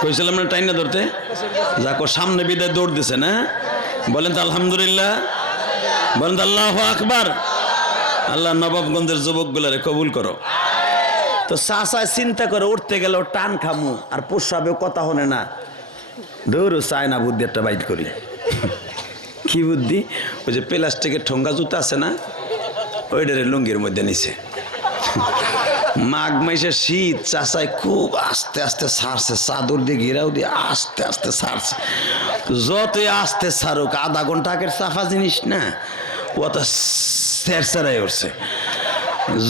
কইছিলাম না টাইনা ধরতে, যাকো সামনে বিদায় দৌড় দিছে না, বলেন তো আলহামদুলিল্লাহ, বলেন তো আল্লাহু আকবার। আল্লাহ নবাবগঞ্জের যুবকগুলারে কবুল করো। তো চাচা চিন্তা করে উঠতে গেল টান খামু আর পোষাবেও কথা হনে না, দৌড় চায় না বুদ্ধি একটা বাইট করি। কি বুদ্ধি? ওই যে প্লাস্টিকের ঠোঙ্গা জুতা আছে না, ওইটারে লুঙ্গির মধ্যে নিছে। মাঘ মাসে শীত, চাচাই খুব আস্তে আস্তে ছাড়ছে, চাদর দিয়ে ঘেরাও দিয়ে আস্তে আস্তে ছাড়ছে। যতই আস্তে ছাড়ুক, আধা ঘন্টা আগের চাফা জিনিস না, ও তো স্যারসারাই উঠছে।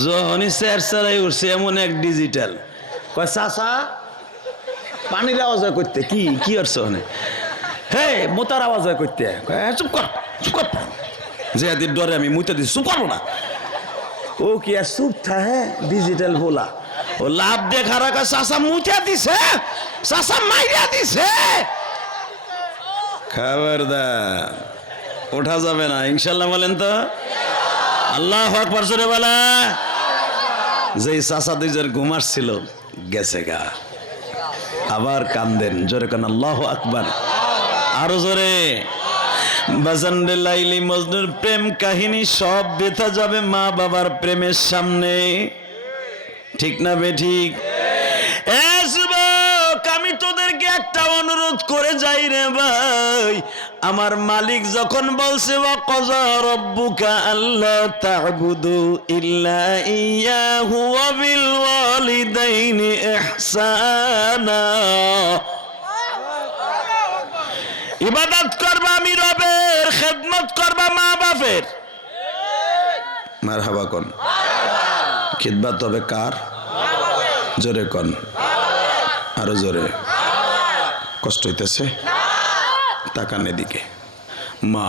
যখনই স্যারসারাই উঠছে এমন এক ডিজিটাল কয়, চাচা পানির আওয়াজ হয় করতে। কি কি করছো? হে মোতার আওয়াজ হয় করতে। চুপ কর চুপ কর, যে ডরে আমি মুইতে দিচ্ছি, চুপ করবো না। ও কি আর চুপ থাকে? ডিজিটাল বলা ও লাভ দেখা রাখা। চাচা মুচা দিছে, চাচা মাইরা দিছে, খবরদার ওঠা যাবে না ইনশাল্লাহ। বলেন তো আল্লাহু আকবার জোরে বলা। যেই চাচা দুইজন ঘুমাচ্ছিল গেছে গা, আবার কান্দেন জোরে কান আল্লাহু আকবার, আরো জোরে। বাজানরে লাইলি মজনুর প্রেম কাহিনী সব বেথা যাবে মা বাবার প্রেমের সামনে, ঠিক না বে ঠিক? আমি তোদেরকে একটা অনুরোধ করে যাই রে ভাই, আমার মালিক যখন বলছে ওয়াকাযা রাব্বুকা আল্লা তা'বুদু ইল্লা ইয়্যাহু ওয়া বিল ওয়ালিদাইনি ইহসানা, ইবাদত করবা আমি রবের, খেদমত করবা মা বাপের। মারহাবা কোন খিদমত হবে কার? জোরে কোন, আরো জোরে। কষ্ট হইতেছে? তাকান এদিকে। মা,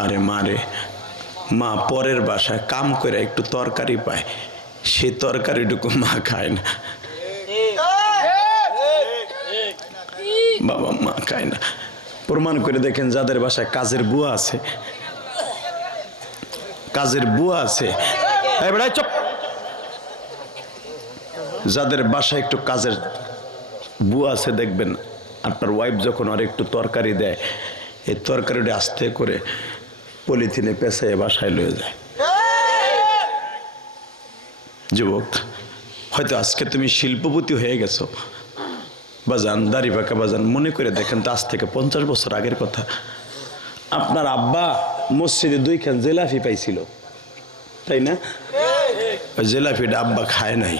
আরে মারে, মা পরের বাসায় কাম করে একটু তরকারি পায়, সে তরকারিটুকু মা খায় না। বাবা মা খায় না। প্রমাণ করে দেখেন যাদের বাসায় কাজের বুয়া আছে, কাজের বুয়া আছে, চুপ, যাদের বাসায় একটু কাজের বুয়া আছে দেখবেন আপনার ওয়াইফ যখন আর একটু তরকারি দেয়, এই তরকারিটা আস্তে করে পলিথিনে পেঁচাইয়ে বাসায় লয়ে যায়। যুবক, হয়তো আজকে তুমি শিল্পপতি হয়ে গেছো বাজান, দাড়ি পাকা বাজান, মনে করে দেখেন তো আজ থেকে 50 বছর আগের কথা। আপনার আব্বা মসজিদে 2 খান জেলাফি পাইছিল, তাই না? ওই জেলাফিটা আব্বা খায় নাই,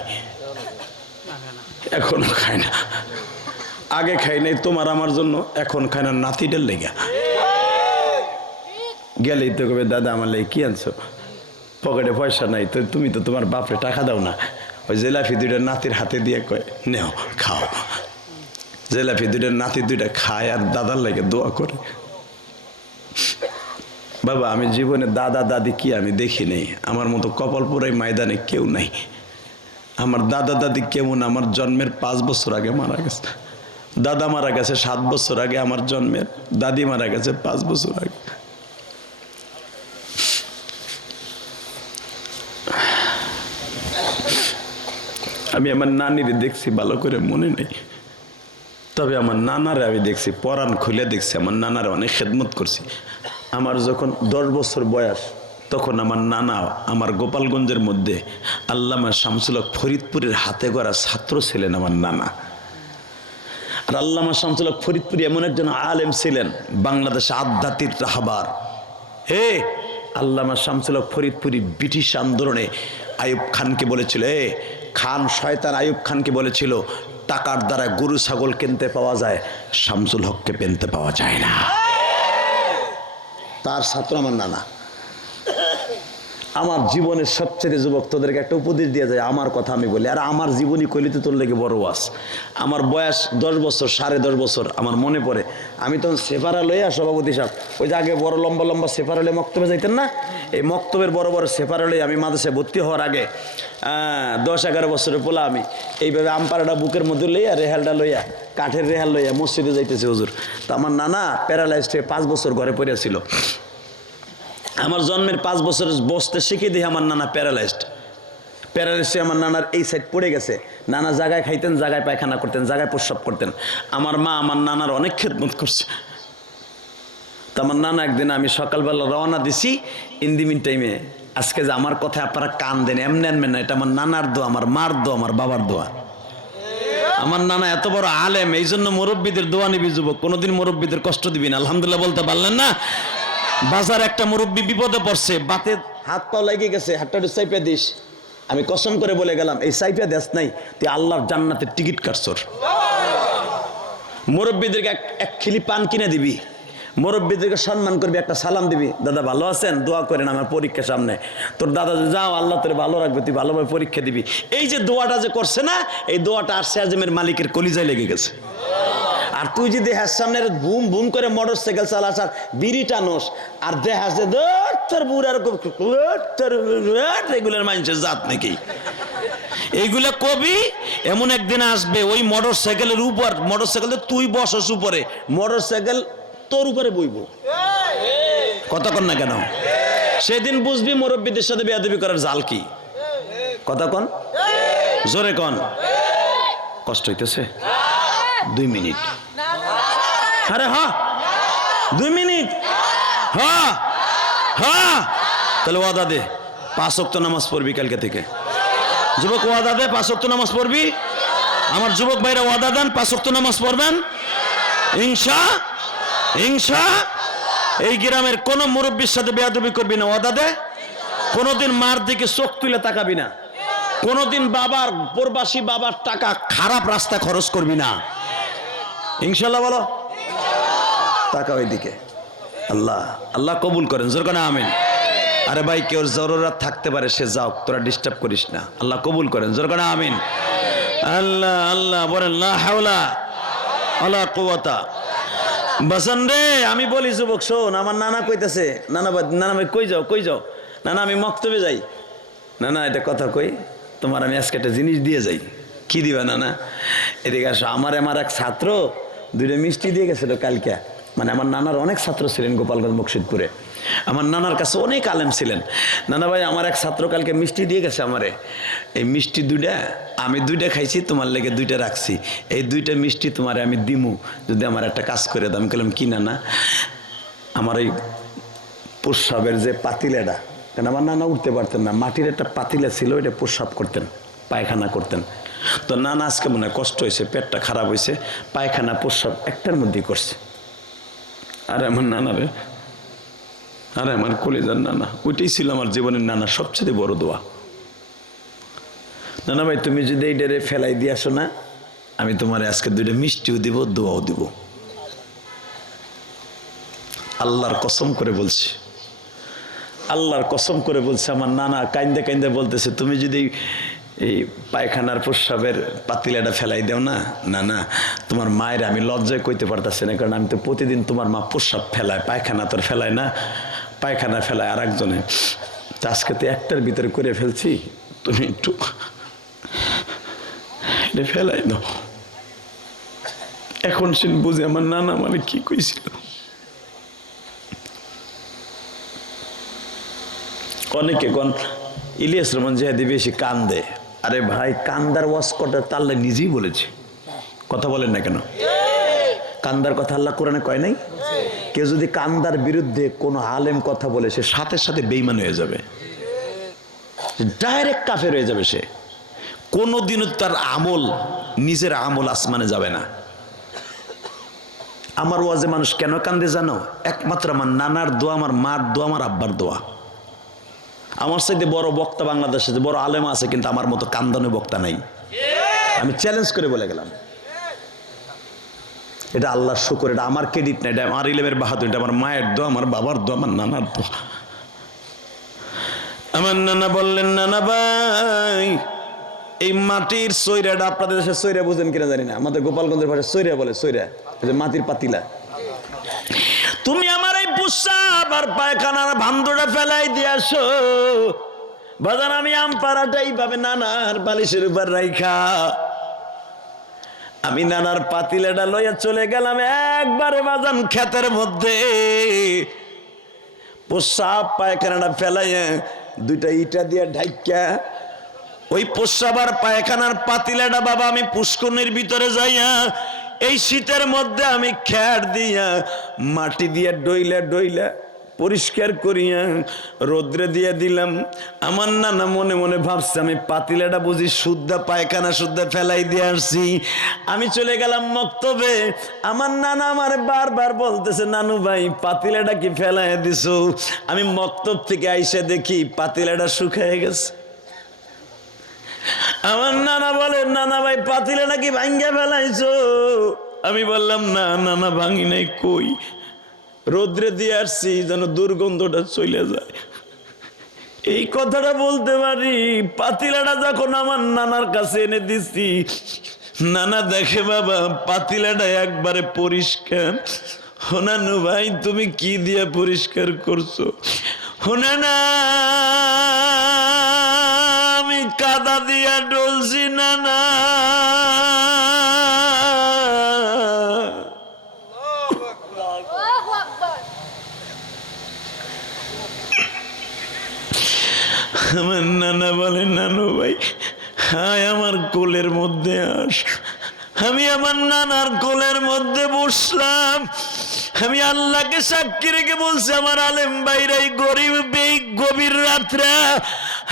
এখনো খায় না। আগে খাই নাই তোমার আমার জন্য, এখন খায় না নাতিটার লেগা। গেলেই তো কবে দাদা আমার লেগে কি আনছো, পকেটে পয়সা নাই তো, তুমি তো তোমার বাপরে টাকা দাও না। ওই জেলাফি 2টা নাতির হাতে দিয়ে কয় নেও খাও। জেলাফি 2টা নাতি 2টা খায় আর দাদার লেগে দোয়া করে। বাবা আমি জীবনে দাদা দাদি কি আমি দেখি নেই, আমার মতো কপাল পোড়াই ময়দানে কেউ নাই। আমার দাদা দাদি কেমন, আমার জন্মের 5 বছর আগে মারা গেছে। দাদা মারা গেছে 7 বছর আগে আমার জন্মের, দাদি মারা গেছে 5 বছর আগে। আমি আমার নানিরে দেখছি ভালো করে মনে নেই, তবে আমার নানারে আমি দেখছি, পরাণ খুলে দেখছি। আমার নানারে অনেক খেদমত করছি। আমার যখন 10 বছর বয়স, তখন আমার নানা আমার গোপালগঞ্জের মধ্যে আল্লামা শামসুল হক ফরিদপুরের হাতে গড়া ছাত্র ছিলেন আমার নানা। আর আল্লামা শামসুল হক ফরিদপুরি এমন একজন আলেম ছিলেন, বাংলাদেশে আধ্যাত্মিক রাহবার। হে আল্লামা শামসুল হক ফরিদপুরি ব্রিটিশ আন্দোলনে আইয়ুব খানকে বলেছিল, খান শয়তান আইয়ুব খানকে বলেছিল, টাকার দ্বারা গরু ছাগল কিনতে পাওয়া যায়, শামসুল হককে পেনতে পাওয়া যায় না। তার ছাত্র আমার নানা। আমার জীবনের সবচেয়ে যুবক, তোদেরকে একটা উপদেশ দিয়ে যায়, আমার কথা আমি বলি, আর আমার জীবনী কইলে তো তোর লেগে বড় ওয়াজ। আমার বয়স 10 বছর, 10.5 বছর। আমার মনে পড়ে আমি তখন সেফারা লইয়া, সভাপতি সাহেব ওই যে আগে বড় লম্বা লম্বা সেফারা লইয়া মক্তবে যাইতেন না, এই মক্তবের বড় বড় সেফারা লইয়া আমি মাদ্রাসায় ভর্তি হওয়ার আগে 10-11 বছরের পোলা আমি এইভাবে আমপাড়াটা বুকের মধ্যে লইয়া, রেহালটা লইয়া, কাঠের রেহাল লইয়া মসজিদে যাইতেছে হুজুর। তো আমার নানা প্যারালাইজড হয়ে 5 বছর ঘরে পড়েছিল। আমার জন্মের 5 বছর বসতে শিখে দিয়ে আমার নানা প্যারালাইজড। প্যারালাইসিস আমার নানার এই সাইড পড়ে গেছে। নানা জায়গায় খাইতেন, জায়গায় পায়খানা করতেন, জায়গায় প্রস্রাব করতেন। আমার মা আমার নানার অনেক খেদমত করছে। তো আমার নানা একদিন, আমি সকালবেলা রওনা দিছি, ইন দি মিন টাইমে আজকে যে আমার কথায় আপনারা কান দেন এমনি আনবেন না, এটা আমার নানার দোয়া, আমার মার দোয়া, আমার বাবার দোয়া। আমার নানা এত বড় আলেম, এই জন্য মুরব্বীদের দোয়া নিবি যুবক, কোনোদিন মুরব্বীদের কষ্ট দিবি না। আলহামদুলিল্লাহ বলতে পারলেন না? বাজার একটা মুরব্বী বিপদে পড়ছে, বাতে হাত পা লেগে গেছে, হাতটা চাইপে দিস। আমি কসম করে বলে গেলাম, এই চাইপে দেশ নাই, তুই আল্লাহর জান্নাতের টিকিট কাটছর। মুরব্বীদেরকে এক খিলি পান কিনে দিবি, মুরব্বীদেরকে সম্মান করবি, একটা সালাম দিবি, দাদা ভালো আছেন, দোয়া করেন আমার পরীক্ষা সামনে। তোর দাদা যাও, আল্লাহ তোর ভালো রাখবে, তুই ভালোভাবে পরীক্ষা দিবি। এই যে দোয়াটা যে করছে না, এই দোয়াটা আরশে আজমের মালিকের কলিজায় লেগে গেছে। আর তুই যদি দেহার সামনে বুম বুম করে মোটর সাইকেল চালাস আর বিড়ি টানোস, আর দেহাস যে তোর বুড়ার এগুলোর মানুষের জাত নাকি এইগুলা কবি। এমন একদিন আসবে ওই মোটর সাইকেলের উপর, মোটর সাইকেল তুই বসস উপরে, মোটর সাইকেল তোর উপরে বইব। কথা কন না কেন? সেদিন বুঝবি মুরব্বীদের সাথে বেয়াদবি করার জাল কি। কথা কন, জোরে কন। কষ্ট হইতেছে? 2 মিনিট। আরে হ্যাঁ 2 মিনিট। হ্যাঁ হ্যাঁ, তাহলে ওয়াদা দে 5 ওয়াক্ত নামাজ পড়বি কালকে থেকে। যুবক ওয়াদা দে 5 ওয়াক্ত নামাজ পড়বি। আমার যুবক ভাইরা ওয়াদা দেন 5 ওয়াক্ত নামাজ পড়বেন ইনশা। এই গ্রামের কোন মুরব্বীর সাথে বেয়াদবি করবি না, ওয়াদা দে। কোনদিন মার দিকে চোখ তুলে তাকাবি না, কোনদিন বাবার প্রবাসী বাবার টাকা খারাপ রাস্তা খরচ করবি না, ইনশাল্লাহ বলো। টাকা ওই দিকে। আল্লাহ আল্লাহ কবুল করেন, জোর করে আমিন। আরে ভাই কেউ জরুরত থাকতে পারে, সে যাও, তোরা ডিস্টার্ব করিস না। আল্লাহ কবুল করেন, জোর করে আমিন। আল্লাহ আল্লাহ বলেন লা হাওলা ওয়ালা কুওয়াতা। বাসান রে, আমি বলি যুবক শোন, আমার নানা কইতেছে, নানা ভাই কই যাও? নানা আমি মক্তবে যাই। নানা এটা কথা কই, তোমার আমি আজকে একটা জিনিস দিয়ে যাই। কি দিবা নানা? এদিকে আসো। আমার এক ছাত্র 2টা মিষ্টি দিয়ে গেছিল কালকে। মানে আমার নানার অনেক ছাত্র ছিলেন গোপালগঞ্জ মুর্শিদপুরে, আমার নানার কাছে অনেক আলেম ছিলেন। নানা ভাই আমার এক ছাত্র কালকে মিষ্টি দিয়ে গেছে আমারে। এই মিষ্টি 2টা, আমি 2টা খাইছি, তোমার লেগে 2টা রাখছি। এই 2টা মিষ্টি তোমারে আমি দিমু যদি আমার একটা কাজ করে দাম। বললাম কি নানা? আমার এই প্রস্রাবের যে পাতিলাটা, কারণ আমার নানা উঠতে পারতেন না, মাটির একটা পাতিলা ছিল, এটা প্রস্রাব করতেন, পায়খানা করতেন। তো নানা আজকে মনে হয় কষ্ট হয়েছে, পেটটা খারাপ হয়েছে, পায়খানা প্রস্রাব একটার মধ্যেই করছে। আরে আমার নানা রে, আরে আমার কলিজার নানা, ওইটাই ছিল আমার জীবনের নানা সবচেয়ে বড় দোয়া। নানা ভাই তুমি যদি এই ডেরে ফেলাই দিয়ে আসো না, আমি তোমার আজকে 2টা মিষ্টিও দিব, দোয়াও দিব। আল্লাহর কসম করে বলছি, আল্লাহর কসম করে বলছে, আমার নানা কাইন্দে কাইন্দে বলতেছে, তুমি যদি এই পায়খানার প্রস্রাবের পাতিলাটা ফেলাই দেও না, না তোমার মায়ের আমি লজ্জায় কইতে পারতেছি না, কারণ আমি তো প্রতিদিন তোমার মা প্রস্রাব ফেলায়, পায়খানা তোর ফেলায় না, পায়খানা ফেলায় আর একজনে। তো আজকে তো একটার ভিতরে করে ফেলছি, তুমি একটু এটা ফেলাই দাও। এখন সে বুঝে আমার নানা মানে কি কইছিল। অনেকে কোন ইলিয়াস রহমান জাহেদি বেশি কান্দে। আরে ভাই কান্দার ওয়াজ করতে আল্লাহ নিজেই বলেছে, কথা বলেন না কেন? কান্দার কথা আল্লাহ কোরআনে কয় নাই? কেউ যদি কান্দার বিরুদ্ধে কোনো আলেম কথা বলে, সে সাথে সাথে বেঈমান হয়ে যাবে, ডাইরেক্ট কাফের হয়ে যাবে। সে কোনোদিনও তার আমল, নিজের আমল আসমানে যাবে না। আমার ওয়াজে মানুষ কেন কান্দে জানো? একমাত্র আমার নানার দোয়া, আমার মার দোয়া, আমার আব্বার দোয়া। আমার সাথে বড় বক্তা বাংলাদেশে বড় আলেম আছে, কিন্তু আমার মতো কান্দানো বক্তা নাই। আমি চ্যালেঞ্জ করে বলে গেলাম, এটা আল্লাহর শুকর, এটা আমার ক্রেডিট না, এটা আমার ইলেমের বাহাদুর, এটা আমার মায়ের দোয়া, আমার বাবার দোয়া, আমার নানার দোয়া। আমার নানা বললেন, নানা ভাই এই মাটির সৈরাটা, আপনাদের দেশে সৈরা বুঝেন কিনা জানি না, আমাদের গোপালগঞ্জের ভাষায় সৈরা বলে, সৈরা মাটির পাতিলা। তুমি আমার এই প্রস্রাব আর পায়খানার ভান্ডটা ফেলাই দিয়ে আসো বাজান। আমি আমপাড়াটা এইভাবে নানার বালিশের উপর রাইখা আমি নানার পাতিলাটা লইয়া চলে গেলাম একবারে বাজান ক্ষেতের মধ্যে। প্রস্রাব পায়খানাটা ফেলাইয়া 2টা ইটা দিয়ে ঢাইকা ওই প্রস্রাবার পায়খানার পাতিলাটা বাবা আমি পুষ্করণীর ভিতরে যাইয়া এই শীতের মধ্যে আমি খ্যার দিয়া মাটি দিয়া ডইলা ডইলা পরিষ্কার করিয়া রোদ্রে দিয়ে দিলাম। আমার নানা মনে মনে ভাবছে আমি পাতিলাটা বুঝি শুদ্ধা পায়খানা শুদ্ধা ফেলাই দিয়ে আসছি। আমি চলে গেলাম মক্তবে। আমার নানা আমার বারবার বলতেছে, নানু ভাই পাতিলাটা কি ফেলাই দিছো? আমি মক্তব থেকে আইসা দেখি পাতিলাটা শুকিয়ে গেছে। আমার নানা বলে, নানা ভাই পাতিলাটা কি ভাঙ্গা ফেলাইছো? আমি বললাম, না নানা ভাঙি নাই। কই? রোদ্রে দিয়ে আসছি যেন দুর্গন্ধটা চলে যায়। এই কথাটা বলতে পারি। পাতিলাটা যখন আমার নানার কাছে এনে দিছি, নানা দেখে বাবা পাতিলাটা একবারে পরিষ্কার। নানু ভাই তুমি কি দিয়ে পরিষ্কার করছো? না আমি কাদা দিয়া ডলছি নানা। আমার নানা বলে, নানু ভাই হায় আমার কোলের মধ্যে আস। আমি আমার নানার কোলের মধ্যে বসলাম। আমি আল্লাহকে সাক্ষী রেখে বলছি, আমার আলেম ভাইরাই গরিব এই গভীর রাত্রে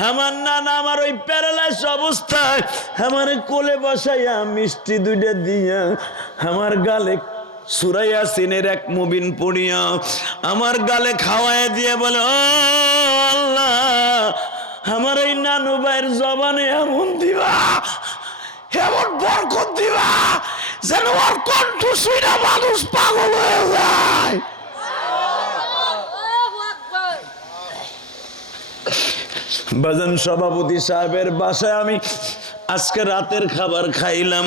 আমার নানা আমার ওই প্যারালাইজ অবস্থায় আমার কোলে বসাইয়া মিষ্টি দুইটা দিয়া আমার গালে সূরা ইয়াসিনের এক মুবিন পড়িয়া আমার গালে খাওয়ায় দিয়ে বলে, ও আল্লাহ আমার এই নানু ভাইয়ের জবানে এমন দিবা, এমন বরকত দিবা যেন ওর কণ্ঠ শুইনা মানুষ পাগল হয়ে যায়। বাজান সভাপতি সাহেবের বাসায় আমি আজকে রাতের খাবার খাইলাম।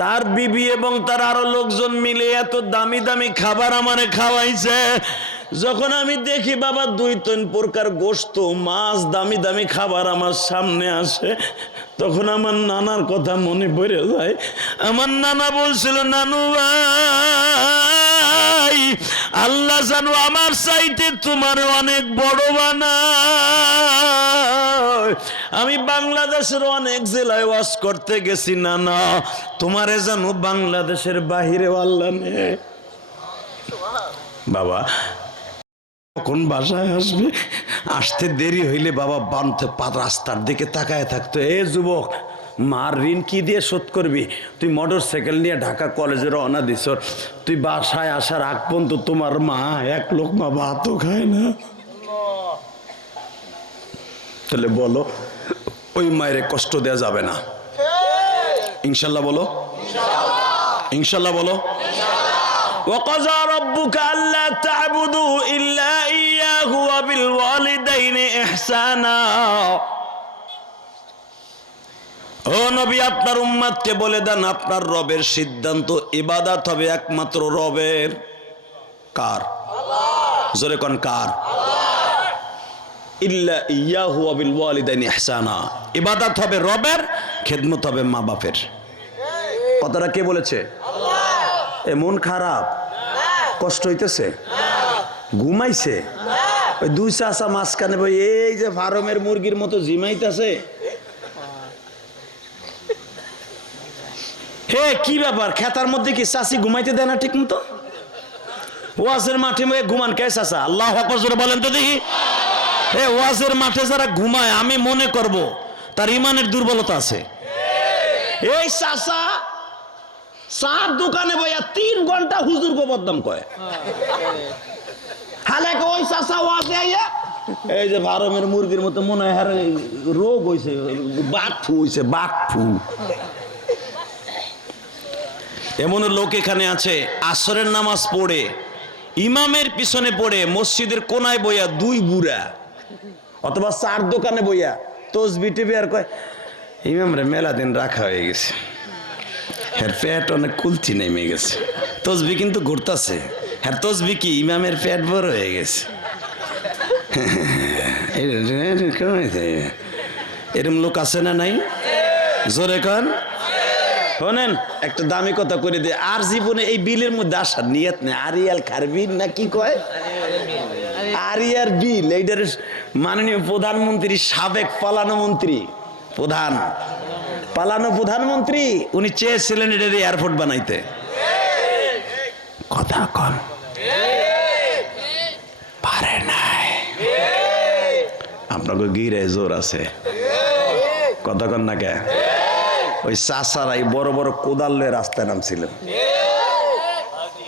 তার বিবি এবং তার আরো লোকজন মিলে এত দামি দামি খাবার আমারে খাওয়াইছে। যখন আমি দেখি বাবা 2-3 প্রকার গোশত মাছ দামি দামি খাবার আমার সামনে আসে, তখন আমার নানার কথা মনে পড়ে যায়। আমার নানা বলছিল, নানু ভাই আল্লাহ জানো আমার চাইতে তোমার অনেক বড় বানায়। আমি বাংলাদেশের অনেক জেলায় ওয়াজ করতে গেছি, নানা তোমারে জানো বাংলাদেশের বাহিরে আল্লাহ নেই। বাবা কখন বাসায় আসবে? আসতে দেরি হইলে বাবা বানতে রাস্তার দিকে তাকায় থাকতো। এ যুবক, মার ঋণ কি দিয়ে শোধ করবি? তুই মোটর সাইকেল নিয়ে ঢাকা কলেজে রওনা দিস, তুই বাসায় আসার আগ পর্যন্ত তোমার মা এক লোকমা ভাতও খায় না। তাহলে বলো ওই মায়ের কষ্ট দেয়া যাবে না? ইনশাল্লাহ বলো, ইনশাল্লাহ বলো। وقضى ربك ألا تعبدوا إلا إياه وبالوالدين إحسانا। ও নবী আপনার উম্মতকে বলে দেন আপনার রবের সিদ্ধান্ত ইবাদত হবে একমাত্র রবের। কার? আল্লাহ। জোরে কোন কার? আল্লাহ। ইল্লা ইয়াহু ওয়া বিল ওয়ালিদাইনি ইহসানা। ইবাদত হবে রবের, খেদমত হবে মা বাপের। কথাটা কে বলেছে? আল্লাহ। মন খারাপ, কষ্ট হইতেছে, ঘুমাইছে, ওই 2 চাচা মাঝখানে ভাই এই যে ফার্মের মুরগির মতো জিমাইতেছে। হে কি ব্যাপার, খেতার মধ্যে কি চাষি ঘুমাইতে দেয় না ঠিক মতো? ওয়াজের মাঠে ঘুমান কে চাচা? আল্লাহু আকবার জোরে বলেন তো দেখি। হে ওয়াজের মাঠে যারা ঘুমায় আমি মনে করব তার ইমানের দুর্বলতা আছে। এই চাচা চার দোকানে বইয়া 3 ঘন্টা হুজুর গো বদনাম কয়। হালাকে ওই চাচা ওয়াজে আইয়া এই যে ফার্মের মুরগির মতো মনে হয় রোগ হইছে, বাঘ ফু হইছে, বাঘ ফু। এমন লোক এখানে আছে আসরের নামাজ পড়ে ইমামের পিছনে পড়ে মসজিদের কোনায় বইয়া 2 বুড়া অথবা 4 দোকানে বইয়া তসবি টিপে আর কয় ইমাম রে মেলা দিন রাখা হয়ে গেছে, হ্যাঁ পেট অনেক কুলচি নেমে গেছে, তসবি কিন্তু ঘুরতাছে, হ্যাঁ তসবি কি ইমামের পেট বড় হয়ে গেছে। এরম লোক আছে না নাই? জোরে কন। শোনেন একটা দামি কথা করে দিয়ে, আর জীবনে এই বিলের মধ্যে আসার নিয়ত নেই। আরিয়াল খারবিল না কি কয়, আরিয়ার বিল, এইটার মাননীয় প্রধানমন্ত্রী সাবেক পালানো মন্ত্রী প্রধান, পালানো প্রধানমন্ত্রী, উনি চেয়েছিলেন এটা এয়ারপোর্ট বানাইতে। কথা কন, পারে নাই। আপনাকে গিরে জোর আছে, কথা কন না কে? ওই চাষারাই বড় বড় কোদাল লয়ে রাস্তায় নামছিলেন,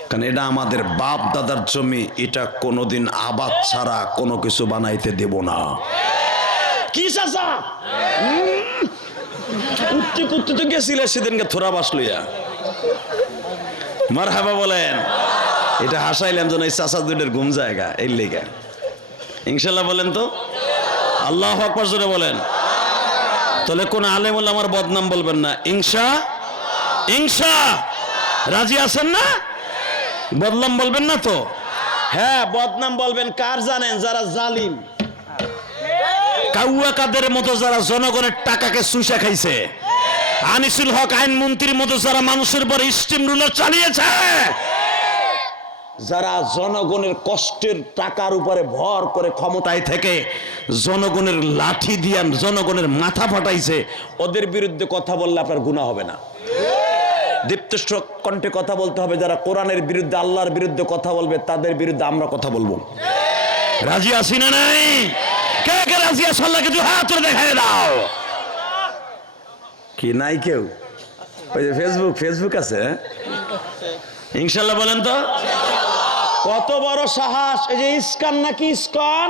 কারণ এটা আমাদের বাপ দাদার জমি, এটা কোনোদিন আবাদ ছাড়া কোনো কিছু বানাইতে দেব না। কি চাষা উঠতে করতে তো গেছিলে সেদিনকে থোড়া বাস লইয়া, মারহাবা বলেন। এটা হাসাইলাম যেন এই চাষা দুইটার ঘুম জায়গা, এই লেগা। ইনশাল্লাহ বলেন তো, আল্লাহু আকবার জোরে বলেন। তাহলে কোন আলেমুল আমার বদনাম বলবেন না, ইনশা ইনশা। রাজি আছেন না? বদনাম বলবেন না তো? হ্যাঁ, বদনাম বলবেন কার জানেন? যারা জালিম, কাউয়া কাদের মতো যারা জনগণের টাকাকে চুষা খাইছে, আনিসুল হক আইনমন্ত্রীর মতো যারা মানুষের উপর স্টিম রুলার চালিয়েছে, যারা জনগণের কষ্টের টাকার উপরে ভর করে ক্ষমতায় থেকে জনগণের লাঠি দিয়া জনগণের মাথা ফাটাইছে, ওদের বিরুদ্ধে কথা বললে আপনার গুনাহ হবে না। দীপ্তস্ব কণ্ঠে কথা বলতে হবে। যারা কোরআনের বিরুদ্ধে, আল্লাহর বিরুদ্ধে কথা বলবে, তাদের বিরুদ্ধে আমরা কথা বলবো। রাজি আছি না নাই? কে কে রাজি আছো? আল্লাহকে দুই হাত তুলে দেখায় দাও। কি নাই কেউ? ওই যে ফেসবুক আছে, ইনশাল্লাহ বলেন তো। কত বড় সাহস! এই যে ইস্কন নাকি ইস্কন,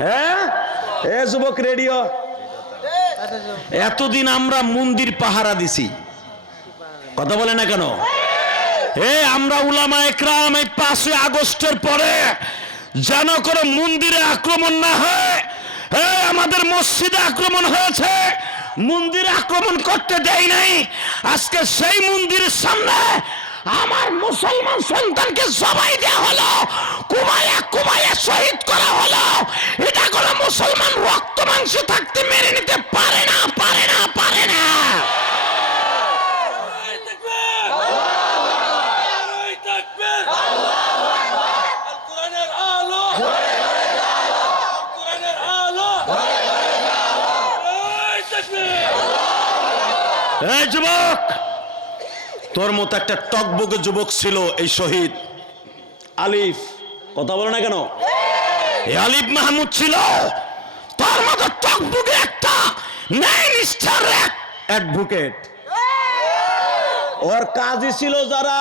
হ্যাঁ এ যুবক রেডিও, এতদিন আমরা মন্দির পাহারা দিছি, কথা বলে না কেন? আমরা উলামা একরাম এই 5ই আগস্টের পরে যেন করে মন্দিরে আক্রমণ না হয়। আমাদের মসজিদে আক্রমণ হয়েছে, মন্দিরে আক্রমণ করতে দেয় নাই। আজকে সেই মন্দিরের সামনে আমার মুসলমান সন্তানকে জবাই দেওয়া হলো, কুমায়া শহীদ করা হলো। এটা কোনো মুসলমান রক্ত মাংস থাকতে মেনে নিতে পারে না, পারে না, পারে না। এই যুবক, তোর মতো একটা টকবগে যুবক ছিল এই শহীদ আলিফ, কথা বলে না কেন? এই আলিফ মাহমুদ ছিল তোর মতো টকবগে একটা ন্যায় নিষ্ঠার অ্যাডভোকেট। ওর কাজই ছিল, যারা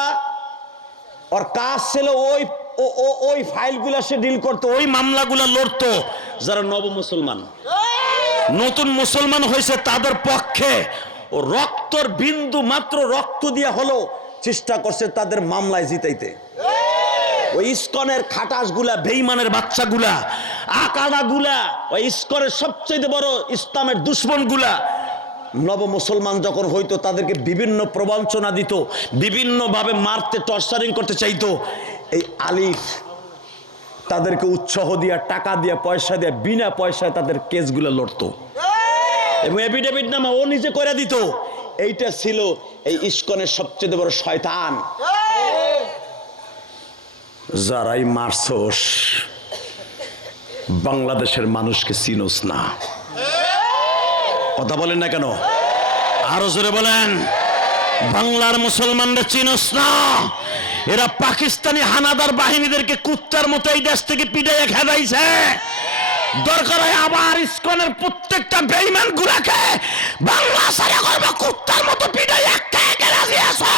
ওর কাজ ছিল ওই ফাইলগুলা সে ডিল করতো, ওই মামলাগুলা লড়তো যারা নব মুসলমান, নতুন মুসলমান হয়েছে তাদের পক্ষে। ও রক্তর বিন্দু মাত্র রক্ত দিয়া হলো চেষ্টা করছে তাদের মামলায় জিতাইতে। ওই ইস্কনের খাটাসগুলা, বেঈমানের বাচ্চাগুলা, আকাড়াগুলা, ওই ইস্কনের সবচেয়ে বড় ইসলামের দুশ্মনগুলা নব মুসলমান যখন হইতো তাদেরকে বিভিন্ন প্রবঞ্চনা দিত, বিভিন্ন ভাবে মারতে, টর্চারিং করতে চাইতো। এই আলিফ তাদেরকে উৎসাহ দিয়া, টাকা দিয়া, পয়সা দিয়া, বিনা পয়সায় তাদের কেসগুলো লড়তো এবং এফিডেভিট নামা ও নিজে করে দিত। এইটা ছিল এই ইস্কনের সবচেয়ে বড় শয়তান। যারাই মারছস, বাংলাদেশের মানুষকে চিনোস না, কথা বলেন না কেন? আরো জোরে বলেন, বাংলার মুসলমানরা চিনোস না। এরা পাকিস্তানি হানাদার বাহিনীদেরকে কুত্তার মতো এই দেশ থেকে পিটাইয়া খেদাইছে। দরকার হয় আবার ইস্কনের প্রত্যেকটা বেঈমান গুলাকে বাংলা সারা করবে, কুত্তার মতো পিটাইয়া কে রাজি আছো?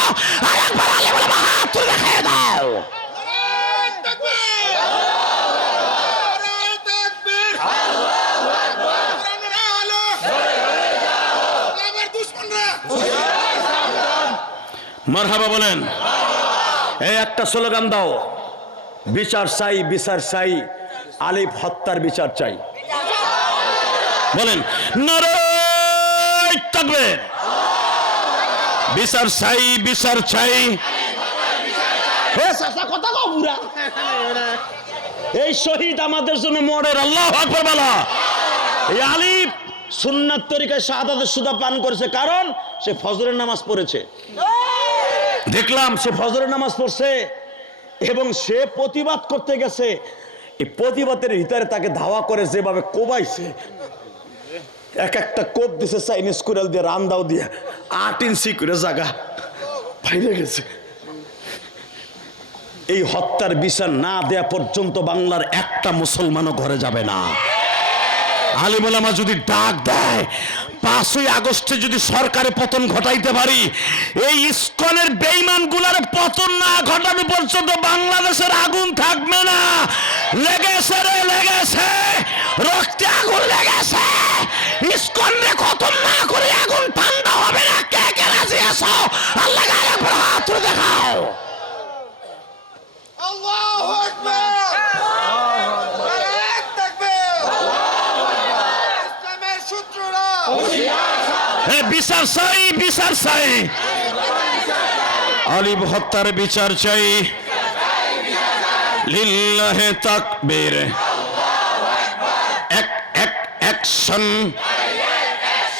আর একবার আলে বলে হাত তুলে দেখায় দাও। মারহাবা বলেন। এই একটা স্লোগান দাও, বিচার চাই, বিচার চাই, আলিফ হত্যার বিচার চাই। বলেন নারায়ে তাকবীর। বিচার চাই, বিচার চাই। কথা কও পুরা। এই শহীদ আমাদের জন্য মডেল। আল্লাহু আকবার বলা। এই আলিফ সুন্নাত তরিকায় শাহাদাতের সুদা পান করেছে, কারণ সে ফজরের নামাজ পড়েছে। দেখলাম সে ফজরের নামাজ পড়ছে এবং সে প্রতিবাদ করতে গেছে। এই প্রতিবাদের ভিতরে তাকে ধাওয়া করে যেভাবে কোবাইছে, এক একটা কোপ দিছে চাইনিজ কুড়াল দিয়ে, রান্দাও দিয়ে 8 ইঞ্চি করে জায়গা বাইরে গেছে। এই হত্যার বিচার না দেয়া পর্যন্ত বাংলার একটা মুসলমানও ঘরে যাবে না। আলেম ওলামা যদি ডাক দেয় 5ই আগস্টে যদি সরকারে পতন ঘটাইতে পারি, এই ইসকনের বেঈমানগুলোর পতন না ঘটানো পর্যন্ত বাংলাদেশের আগুন থাকবে না। লেগেছে রে লেগেছে, রক্তে আগুন লেগেছে। ইসকনরে খতম না করে আগুন ঠান্ডা হবে না। কে কে রাজি আছো? আল্লাহ গায়ে পড়ে হাত তুলে দেখাও। আল্লাহু আকবার, নারায়ে তাকবীর। ইসলামের শত্রুরা হে বিচার চাই, বিচার চাই। আলিম হত্যার বিচার চাই। লিল্লাহে তাকবীর। এক এক অ্যাকশন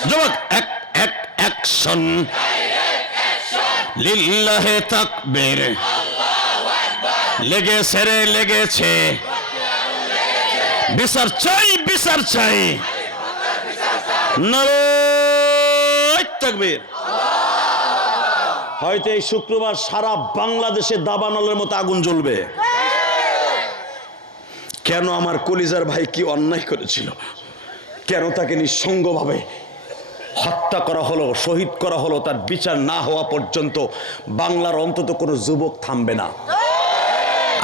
যুবক, এক এক অ্যাকশন। লিল্লাহে তাকবীর। লেগেছে রে লেগেছে, বিচার চাই, বিচার চাই। নারায়ে তাকবীর। হয়তো এই শুক্রবার সারা বাংলাদেশে দাবানলের মতো আগুন জ্বলবে। কেন আমার কলিজার ভাই কি অন্যায় করেছিল? কেন তাকে নিঃসঙ্গভাবে হত্যা করা হলো, শহীদ করা হলো? তার বিচার না হওয়া পর্যন্ত বাংলার অন্তত কোনো যুবক থামবে না।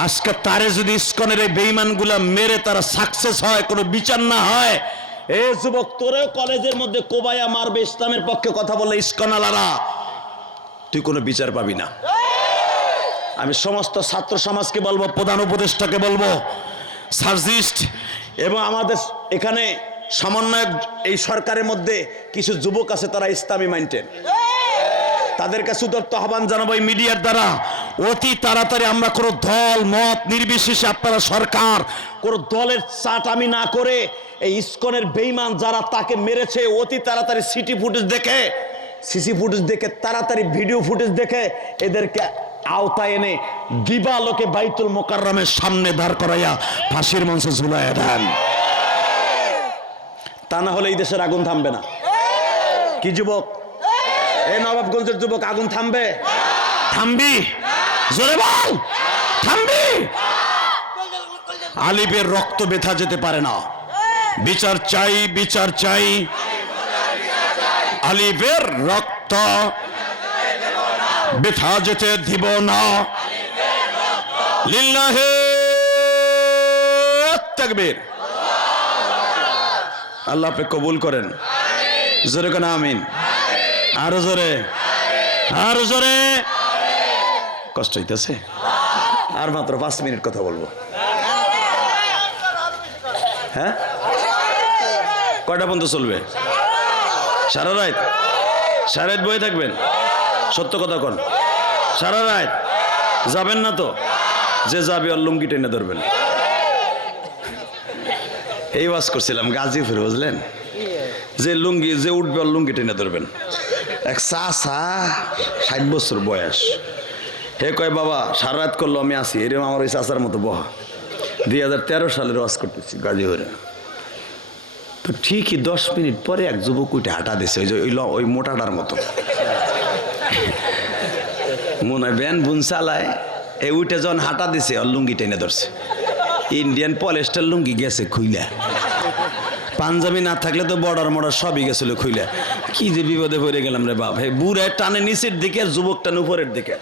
আজকে তারে যদি ইসকনের এই বেঈমানগুলা মেরে তারা সাকসেস হয়, কোনো বিচার না হয়, এ যুবক তোরেও কলেজের মধ্যে কোবায়া মারবে ইসলামের পক্ষে কথা বললে ইসকনালারা, তুই কোনো বিচার পাবি না। আমি সমস্ত ছাত্র সমাজকে বলবো, প্রধান উপদেষ্টাকে বলবো, সার্জিস্ট এবং আমাদের এখানে সমন্বয়ক, এই সরকারের মধ্যে কিছু যুবক আছে তারা ইসলামী মাইন্ডেড, তাদের কাছে উদাত্ত আহ্বান জানাবো এই মিডিয়ার দ্বারা, অতি তাড়াতাড়ি আমরা কোনো দল মত নির্বিশেষে, আপনারা সরকার কোনো দলের চাটামি না করে এই ইসকনের বেঈমান যারা তাকে মেরেছে, অতি তাড়াতাড়ি সিটি ফুটেজ দেখে, সিসি ফুটেজ দেখে, তাড়াতাড়ি ভিডিও ফুটেজ দেখে এদেরকে আওতায় এনে দিবালোকে বাইতুল মোকাররমের সামনে দাঁড় করাইয়া ফাঁসির মঞ্চে ঝুলাইয়া দেন। তা না হলে এই দেশের আগুন থামবে না। কি যুবক, এই নবাবগঞ্জের যুবক, আগুন থামবে? থামবি? জোরে বল, থামবি? আলিফের রক্ত বেথা যেতে পারে না। বিচার চাই, বিচার চাই। আলিফের রক্ত বেথা যেতে দিব না। লিল্লাহে তাকবীর। আল্লাহ আপনি কবুল করেন। জোরে কেন আমিন? আরো জোরে, আরো জোরে। কষ্ট হইতেছে? আর মাত্র 5 মিনিট কথা বলবো। হ্যাঁ, কয়টা পর্যন্ত চলবে? সারা রাত? সারা রাত বয়ে থাকবেন? সত্য কথা কোন? সারা রাত যাবেন না তো? যে যাবে ওর লুঙ্গি টেনে ধরবেন। এই ওয়াজ করছিলাম গাজীপুর, বুঝলেন? যে লুঙ্গি যে উঠবে ওর লুঙ্গি টেনে ধরবেন। এক চাচা 60 বছর বয়স, হে কয় বাবা সারা রাত করলো আমি আসি। এরকম আমার ওই চাচার মতো বহা। 2013 সালের ওয়াজ করতেছি গাজীপুরে। তো ঠিকই 10 মিনিট পরে এক যুবক উঠে হাঁটা দিছে, ওই যে ওই মোটাটার মতো, মনে হয় ব্যান বুন চালায়। এই উঠে যখন হাঁটা দিছে ওর লুঙ্গি টেনে ধরছে। ইন্ডিয়ান পলিস্টার লুঙ্গি গেছে খুইলা, পাঞ্জাবি না থাকলে তো বর্ডার মর্ডার সবই গেছিল খুইলা। কি যে বিপদে পড়ে গেলাম রে বাপ। হে বুড়ায় টানে নিচের দিকে, যুবক টানে উপরের দিকে।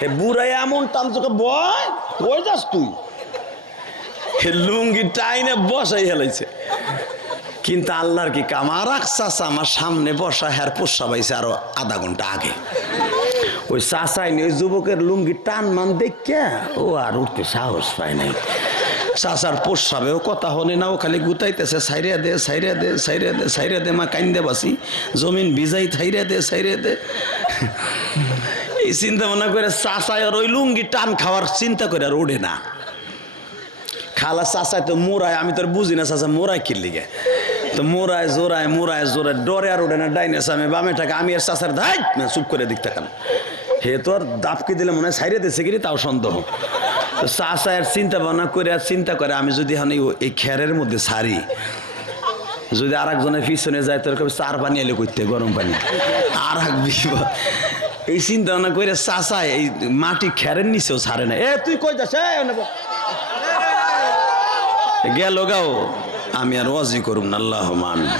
হে বুড়ায় এমন টান চোখে, বয় কই যাস তুই? হে লুঙ্গি টাইনে বসাই হেলাইছে। কিন্তু আল্লাহর কি কাম, আর এক চাচা আমার সামনে বসা, হ্যার পোষা পাইছে আরো আধা ঘন্টা আগে। ওই চাচাইনি ওই যুবকের লুঙ্গি টান মান দেখে ও আর উঠতে সাহস পায় নাই। চাচার পোষাবেও কথা হলে না, ও খালি গুতাইতেছে, সাইরিয়া দে সাইরিয়া দে সাইরিয়া দে সাইরিয়া দে, মা কাইন্দে বাসি, জমিন ভিজাই থাইরিয়া দে সাইরিয়া দে। এই চিন্তা ভাবনা করে চাচাই আর ওই লুঙ্গি টান খাওয়ার চিন্তা করে আর ওঠে না। খালা চাচাই তো মোড়ায়, আমি তো বুঝি না চাচা মোড়ায় কি লিগে, তো মোড়ায় জোড়ায় মোড়ায় জোড়ায় ডরে আর ওঠে না। ডাইনে আমি বামে থাকে, আমি আর চাচার ধাই না চুপ করে দিক থাকেন। হে তো আর দাপকে দিলে মনে হয় সাইরে দিচ্ছে কি, তাও সন্দেহ। তো চাচা আর চিন্তা ভাবনা করে আর চিন্তা করে, আমি যদি এখন এই খেরের মধ্যে সারি, যদি আর একজনের পিছনে যায় তোর কবে চার পানি এলে করতে গরম পানি আর এক বিপদ এই চিন্তা ভাবনা করে চাচায় এই মাটি খেরের নিচেও ছাড়ে না। তুই কই যাস গেল গাও আমি আর ওয়াজি করুম না আল্লাহ আমিন।